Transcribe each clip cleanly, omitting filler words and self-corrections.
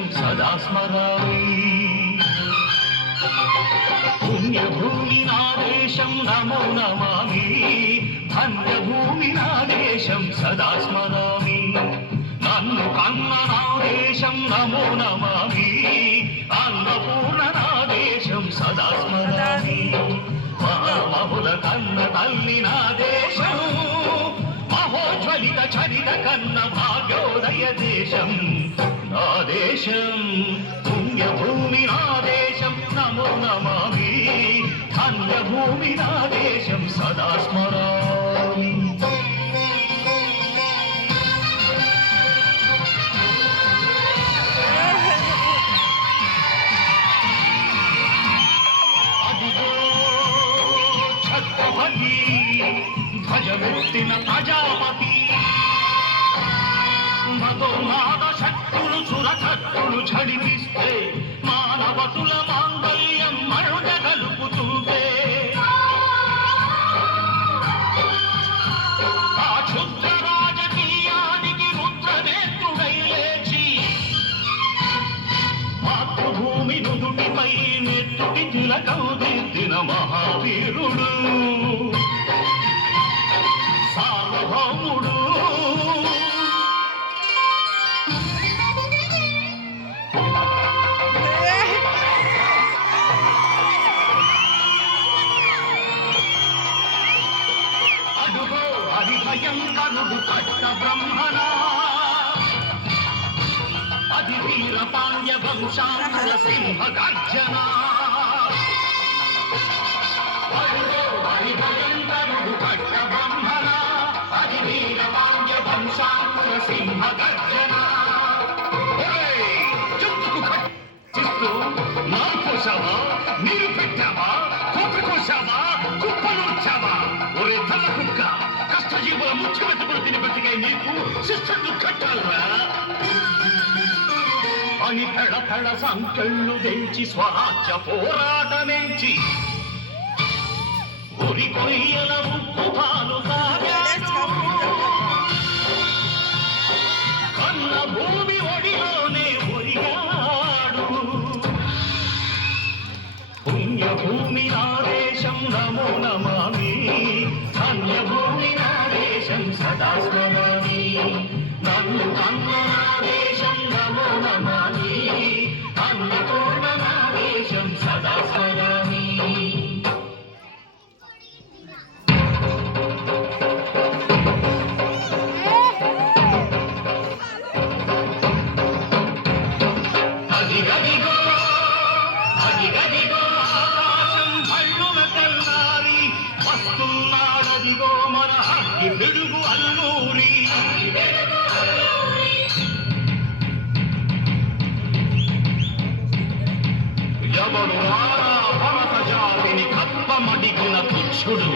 దేశం సదా స్మరామి. పుణ్యభూమి నా దేశం నమో నమామి, ధన్యభూమి నా దేశం సదా స్మరామి. నన్ను కన్న నా దేశం నమో నమామి, అన్నపూర్ణ నా దేశం సదా స్మరామి. మహామహుల కన్న తల్లి నా దేశం, మహోజ్వలిత చరిత కన్న భాగ్యోదయ దేశం నా దేశం. పుణ్యభూమి నా దేశం నమో నమామి, ధన్యభూమి నా దేశం సదా స్మరామి. ధ్వజమెత్తిన ప్రజాపతి, మతోన్మాద శక్తులు చురకత్తులు ఝడిపిస్తే, మానవతుల మాంగళ్యం మరుడ కలుపుతుంటే, ఆ క్షుద్ర రాజకీయానికి రుద్రనేత్రుడై లేచి, మాతృభూమి నుదుటిపై నెత్తుటి తిలకం దిద్దిన మహావీరుడు, సార్వభౌముడు. అడుగో హరిభయంకరుడు కట్ట బ్రహ్మణ, అది వీర పాండ్య వంశాంకుల సింహ గర్జన. అడుగో హరిభయంకరుడు కట్ట బ్రహ్మణ, అది వీర పాండ్య వంశాంకుల సింహ గర్జన. చుట్టుకు కట్టిస్తూ నాల్పోసావా, నీరు పెట్టావా, కుక్క కోసావా, కుప్పలుచ్చావా? ఒరే తల్ల కుక్క, కష్టజీవుల ముఖ్య వెతుకులు తిని బతికే నీకు శిక్షలు కట్టాలరా అని పెడ పెడ సంకెళ్ళు తెంచి స్వరాజ్య పోరాటమెంచి, ఉరి కొయ్యల ఉప్పు పాలు తాగాడు, కన్న భూమి ఒడిలోనే ఒరిగాడు. పుణ్యభూమి నా దేశం నమో నమామి, ధన్యభూమి నా దేశం సదా స్మరామి. నన్ను కన్న నా దేశం నమో నమామి, అన్నపూర్ణ నా దేశం సదా స్మరామి. అదిగదిగో అదిగదిగో ఆకాశం భళ్ళున తెల్లారి, వస్తున్నాడదిగో మన అగ్గి పిడుగు అల్లూరి. ఎవడు రారా భరత జాతిని కప్పమడిగిన తుచ్చుడు,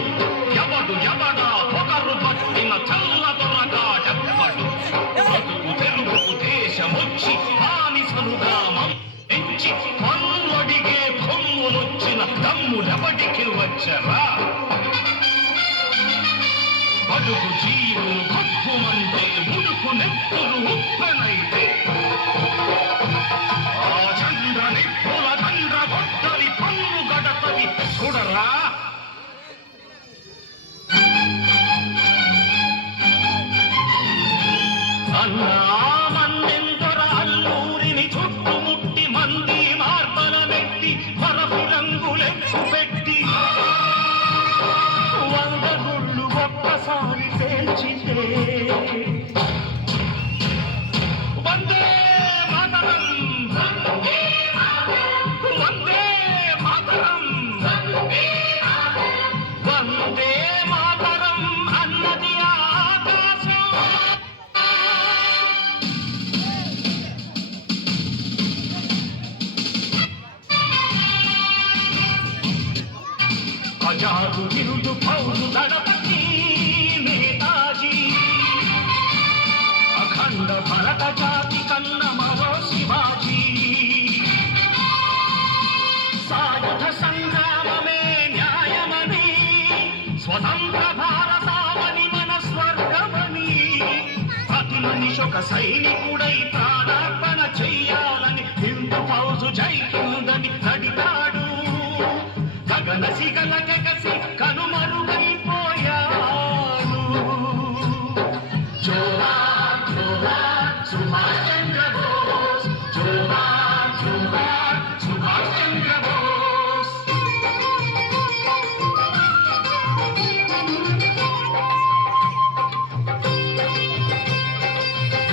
ఎవడు ఎవడా పొగరు పట్టిన చల్లదొరగా డెప్పడు. బతుకు తెలుగు దేశమొచ్చి బానిసలుగా మంచి పన్నులడిగే కొమ్ములొచ్చిన దమ్ముడెవడికి వచ్చరా? బతుకు జీవు భక్కుమంటే ముడుకు నెత్తులు ఉప్పెనైతే, ఆ చంద్ర నిప్పుల దండ్ర గొడ్డలి పన్ను గడతవి చూడరా? అన్నా మన్నెందర అల్లూరిని చుట్టుముట్టి మంది మార్బల మెట్టి, మరపు రంగులెక్కు పెట్టి, 100 గుళ్ళు ఒక్కసారి పేల్చితే, వందే మాతరం వందే మాతరం వందే మాతరం అన్నది ఆకాశం. ఆజాదు హిందూ ఫౌజు దళపతి నేతాజీ, అఖండ భరత జాతి కన్న మరో శివాజీ. సాయుధ సంగ్రామమే న్యాయమని, స్వతంత్ర భారతావని మన స్వర్గమని, ప్రతి మనిషి ఒక సైనికుడై ప్రాణార్పణ చెయ్యాలని సిగలకెగసి కనుమరుగైపోయాను. జోహార్ జోహార్ సుభాష్ చంద్ర బోస్, జోహార్ జోహార్ సుభాష్ చంద్ర బోస్.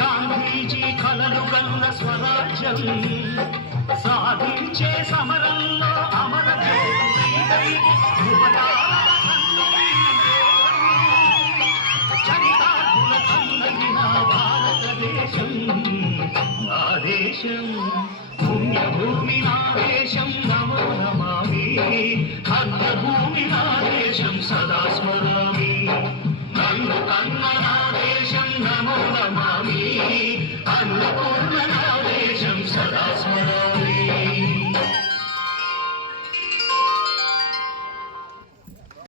గాంధీజీ కలలు గన్న స్వరాజ్యం సాధించే సమరంలో అమర చరితార్థుల కన్నగిన భారతదేశం నా దేశం, పుణ్యభూమి నా దేశం, నమో నమామి. కన్నభూమి నా దేశం, సదా స్మరామి. నన్ను కన్న నా దేశం, నమో నమామి. అన్నపూర్ణ